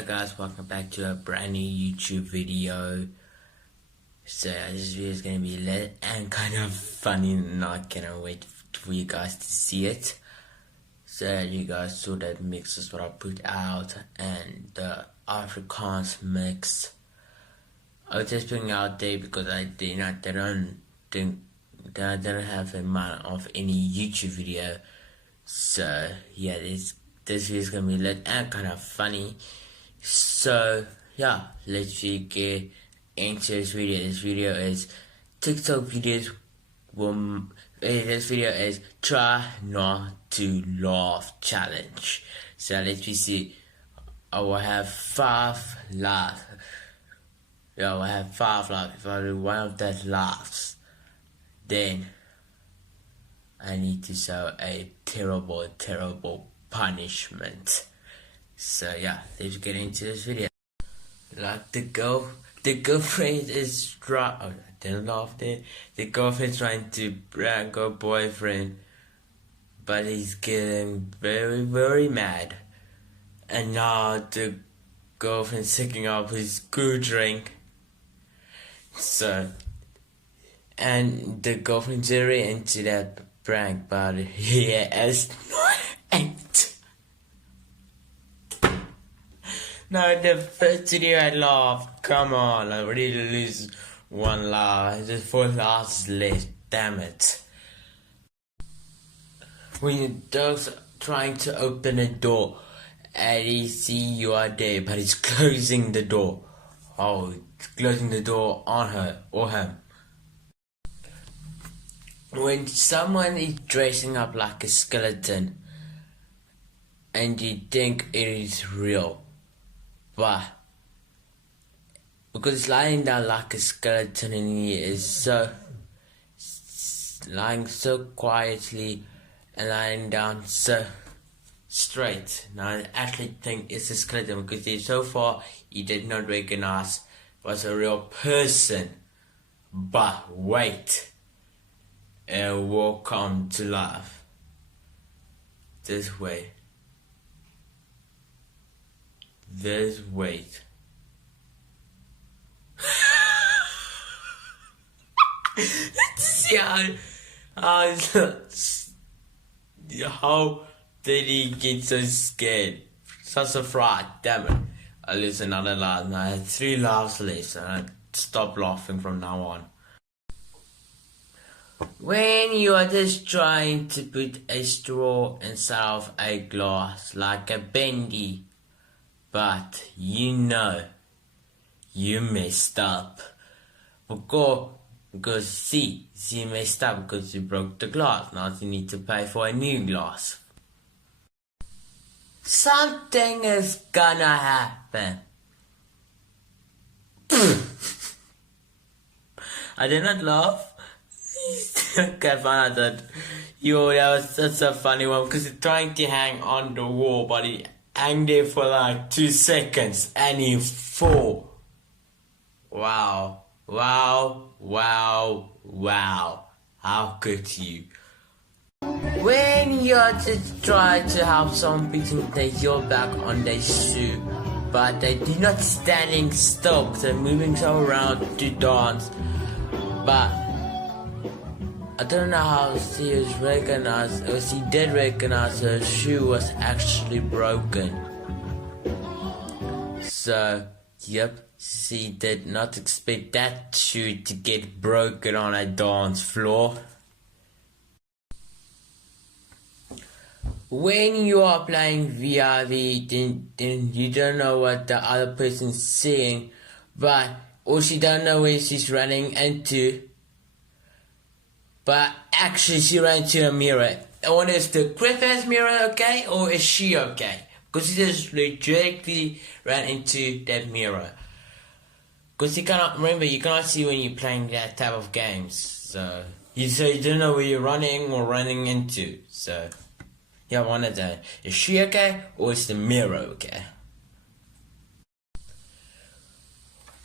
Hello guys, welcome back to a brand new YouTube video. So this video is going to be lit and kind of funny, and I cannot wait for you guys to see it. So you guys saw that mix is what I put out, and the Afrikaans mix I was just putting out there because I didn't have in mind of any YouTube video. So yeah, this video is gonna be lit and kind of funny. So yeah, let's get into this video. This video is TikTok videos. This video is try not to laugh challenge. So let's see. I will have 5 laughs. Yeah, I will have 5 laughs. If I do one of that laughs, then I need to show a terrible punishment. So yeah, let's get into this video. Like the girlfriend is trying. Oh, I didn't laugh there. The girlfriend's trying to prank her boyfriend, but he's getting very mad. And now the girlfriend's taking up his good drink. So, and the girlfriend's very into that prank, but he has not ate. No, the first video I laughed. Come on, I already lose 1 laugh. Just 4 laughs left. Damn it. When your dog's trying to open a door and he sees you are there, but he's closing the door. Oh, it's closing the door on her or him. When someone is dressing up like a skeleton and you think it is real, but because it's lying down like a skeleton and he is so lying so quietly and lying down so straight. Now I actually think it's a skeleton because he's so far he did not recognize was a real person. But wait, it will come to life this way. This wait. See how did he get so scared? Such a fright, damn it. I lose another laugh. Now I had 3 laughs left, and I stop laughing from now on. When you are just trying to put a straw inside of a glass like a bendy, but you know you messed up. Because you messed up because you broke the glass. Now you need to pay for a new glass. Something is gonna happen. I did not laugh. Okay, fine, I did. That was such a funny one because he's trying to hang on the wall, but he hung there for like 2 seconds and he fall. Wow. How could you? When you're just trying to help someone putting their heel back on their shoe, but they do not standing still, they're moving so around to dance. But I don't know how she was recognized, or she did recognize her shoe was actually broken. So, yep, she did not expect that shoe to get broken on a dance floor. When you are playing VRV, then you don't know what the other person's saying, or she don't know where she's running into. But actually she ran into a mirror. I wonder is the Griffith's mirror okay, or is she okay? Because she just directly ran into that mirror. Because you cannot see when you're playing that type of games. So you don't know where you're running or running into. So yeah, one of that. Is she okay, or is the mirror okay?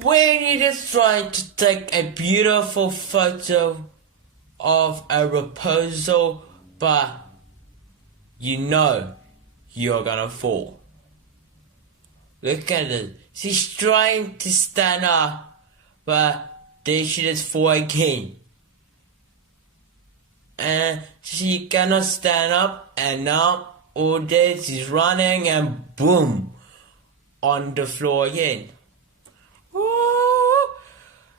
When you're just trying to take a beautiful photo of a proposal, but you know you're gonna fall. Look at it. She's trying to stand up, but then she just fall again. And she cannot stand up, and now all day she's running and boom, on the floor again. Woo!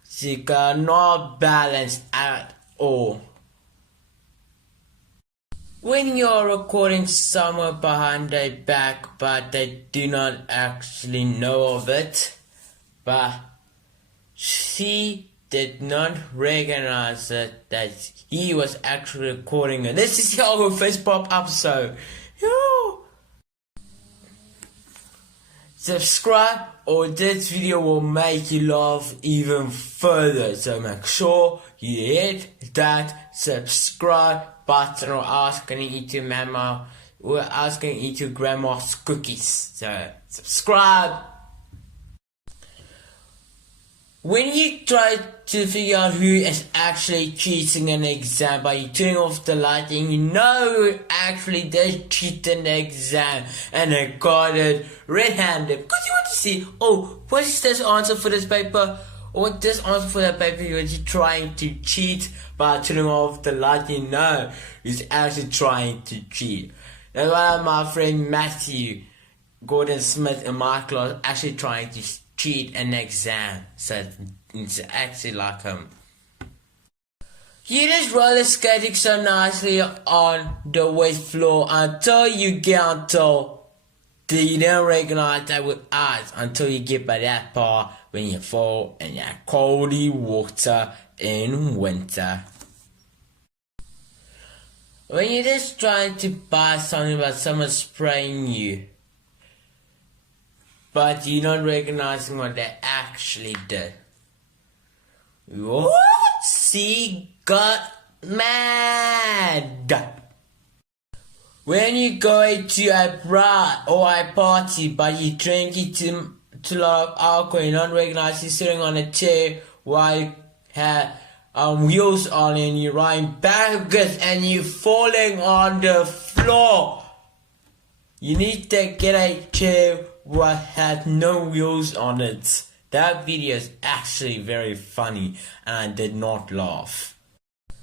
She cannot balance at all. When you're recording someone behind their back but they do not actually know of it, but she did not recognize it, that he was actually recording her. This is our first pop episode. Subscribe or this video will make you laugh even further, so make sure you hit that subscribe button or asking you to mama or asking you to grandma's cookies. So subscribe. When you try to figure out who is actually cheating an exam by turning off the lighting, you know who actually does cheat in the exam and they got it red-handed. Because you want to see, oh, what is this answer for this paper? Or this answer for that paper, you're trying to cheat by turning off the lighting. No, he's actually trying to cheat. That's why my friend Matthew Gordon Smith in my class actually trying to cheat an exam, so it's actually like him. You just roller skating so nicely on the wet floor until you get on top. You don't recognize that with eyes until you get by that part when you fall in that coldy water in winter. When you're just trying to buy something but someone's spraying you, but you're not recognizing what they actually did. What? She got mad. When you go to a bar or a party but you drink it too lot of alcohol, you don't recognize you're sitting on a chair while you have wheels on and you're riding backwards and you're falling on the floor. You need to get a chair what had no wheels on it. That video is actually very funny and I did not laugh.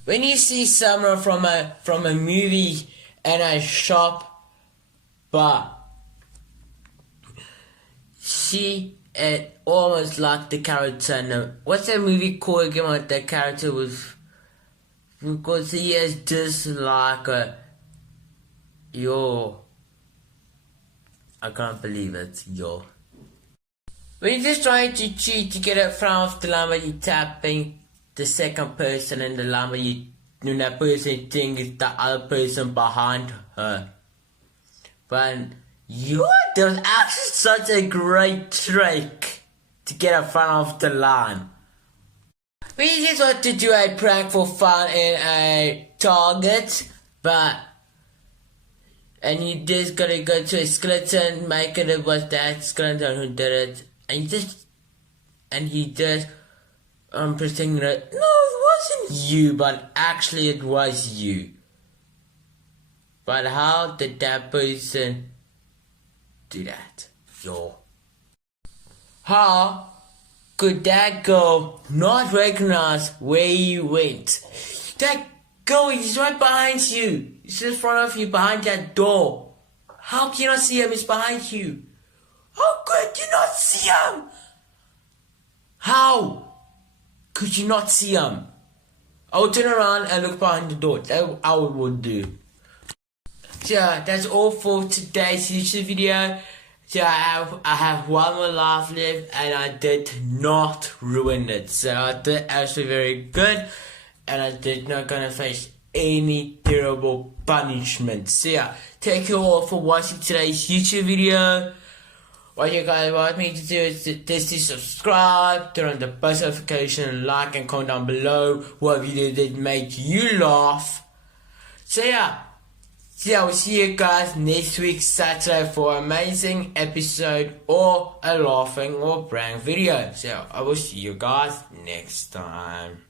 When you see someone from a movie in a shop, but she almost like the character in the, what's that movie called again, what the character was, because he is just like I can't believe it, yo. When you're just trying to cheat to get it front of the line, but you're tapping the second person in the line, but when that person thinks it's the other person behind her. But that was actually such a great trick to get in front of the line. When you just want to do a prank for fun in a Target, and you just gotta go to a skeleton, make it was that skeleton who did it, and you just pretending that no, it wasn't you, but actually it was you. But how did that person do that? How could that girl not recognize where you went? That girl is right behind you. He's in front of you, behind that door. How can you not see him? He's behind you. How could you not see him? How could you not see him? I would turn around and look behind the door. That's I would do. So that's all for today's YouTube video. So I have one more laugh left and I did not ruin it. So I did actually very good and I did not gonna face any terrible punishment. So yeah, thank you all for watching today's YouTube video. What you guys want me to do is to subscribe, turn on the post notification, like and comment down below what video did make you laugh. So yeah, I will see you guys next week Saturday for an amazing episode or a laughing or prank video. So I will see you guys next time.